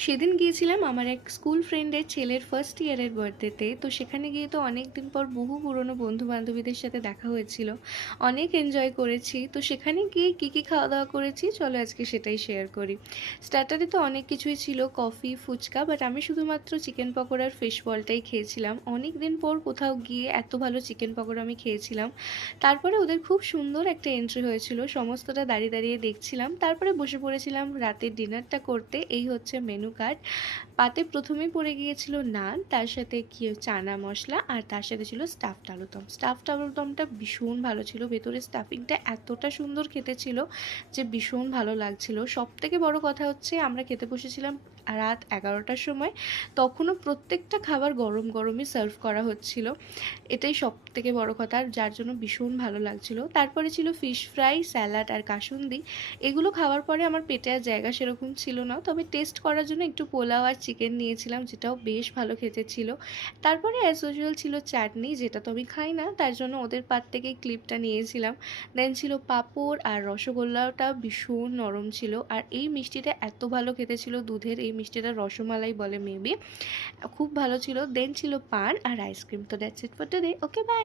সেদিন গিয়েছিলাম আমার এক স্কুল ফ্রেন্ডের ছেলের ফার্স্ট ইয়ারের বার্থডেতে। তো সেখানে গিয়ে তো অনেক দিন পর বহু পুরনো বন্ধু-বান্ধবীদের সাথে দেখা হয়েছিল। অনেক এনজয় করেছি। তো সেখানে গিয়ে কী খাওয়া-দাওয়া করেছি চলো আজকে সেটাই শেয়ার করি। স্টার্টারে তো অনেক কিছুই ছিল, কফি, ফুচকা, বাট আমি শুধুমাত্র চিকেন পকোড়ার ফিশ বলটাই খেয়েছিলাম। অনেক দিন পর কোথাও গিয়ে এত ভালো চিকেন পকোড়া আমি খেয়েছিলাম। তারপরে ওদের খুব সুন্দর একটা এন্ট্রি হয়েছিল। সমস্তটা দাঁড়িয়ে দাঁড়িয়ে দেখছিলাম। তারপরে বসে পড়েছিলাম রাতের ডিনারটা করতে। এই হচ্ছে মেনু কার্ড। পাতে প্রথমেই পড়ে গিয়েছিল নান, তার সাথে কি চানা মসলা, আর তার সাথে ছিল স্টাফড আলুদম। স্টাফড আলুদমটা ভীষণ ভালো ছিল। ভেতরে স্টাফিংটা এতটা সুন্দর খেতে ছিল যে ভীষণ ভালো লাগছিল। সবথেকে বড় কথা হচ্ছে আমরা খেতে বসেছিলাম রাত 11টার সময়। তখনও প্রত্যেকটা খাবার গরম গরমই সার্ভ করা হচ্ছিল। এটাই সবথেকে বড় কথা, আর যার জন্য ভীষণ ভালো লাগছিল। তারপরে ছিল ফিশ ফ্রাই, স্যালাড আর কাসুন্দি। এগুলো খাওয়ার পরে আমার পেটে আর জায়গা সেরকম ছিল না, তবে টেস্ট করার জন্য একটু পোলাও আর চিকেন নিয়েছিলাম, যেটাও বেশ ভালো খেতে ছিল। তারপরে অ্যাজ ইউজুয়াল ছিল চাটনি, যেটা তো আমি খাই না, তার জন্য ওদের পাত থেকেই ক্লিপটা নিয়েছিলাম। দেন ছিল পাঁপড়, আর রসগোল্লাটা ভীষণ নরম ছিল। আর এই মিষ্টিটা এত ভালো খেতে ছিল, দুধের এই মিষ্টিটা রসমালাই বলে মেবি, খুব ভালো ছিল। দেন ছিল পান আর আইসক্রিম। তো that's it for today. Okay, by.